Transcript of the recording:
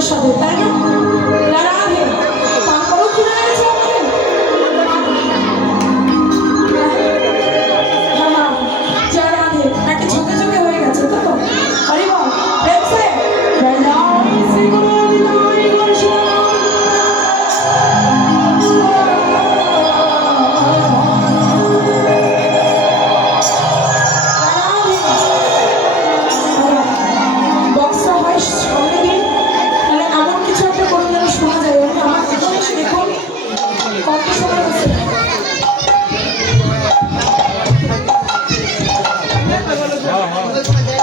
Ваша питання. Yeah.